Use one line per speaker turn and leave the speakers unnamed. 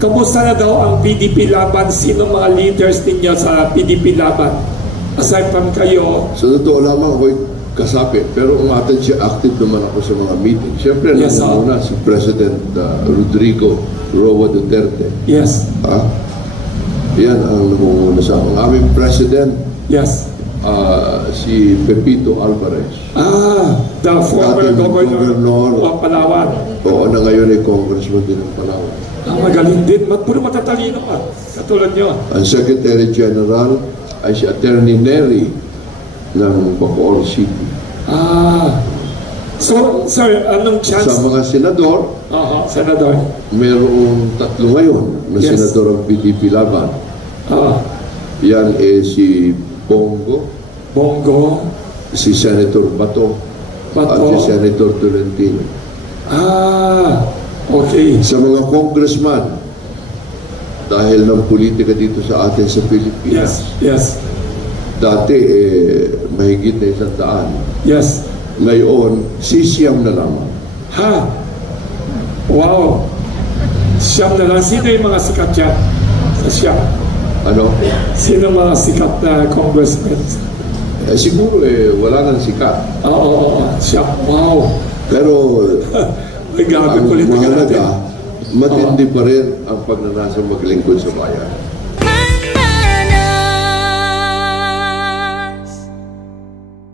Kamusta na daw ang PDP laban? Sino mga leaders ninyo sa PDP laban? Aside from kayo,
Sa totoo lamang ako'y kasapi, pero umaten siya, active naman ako sa mga meeting. Siyempre,
Yes,
nangunguna si President uh, Rodrigo Roa Duterte.
yes,
Ah, yan ang nangunguna sa. Ang aming President,
yes.
ah, si Pepito Alvarez.
Ah, the former
Dating
governor
governor.
of Palawan.
Oo, na ngayon ay congressman din ng Palawan.
Ang magaling din. Mat puro matatalino ka. Katulad nyo.
Ang Secretary General ay si Attorney Neri ng Bacoor City.
Ah. So, sir, anong chance?
Sa mga senador,
Oo, senador.
mayroong tatlo ngayon na
Yes.
senador ng PDP Laban.
Ah,
Yan eh si Bongo,
Bongo.
si Senator Bato, at
Bato.
si Senator Tolentino.
Ah, okay.
Sa mga congressman, dahil ng politika dito sa atin sa Pilipinas,
Yes, yes,
dati eh, mahigit na isang daan.
yes.
Ngayon, sisiyam na lang.
Ha? Wow. Siyam na lang. Sino yung mga sikat dyan? Sa siyam.
Ano?
Sino mga sikat na congressmen?
Eh, siguro eh, wala nang sikat.
Oo, oo, oo. Siyam. Wow.
Pero
May grabe
ang
politika natin.
mahalaga, matindi pa rin ang pagnanasa maglingkod sa bayan.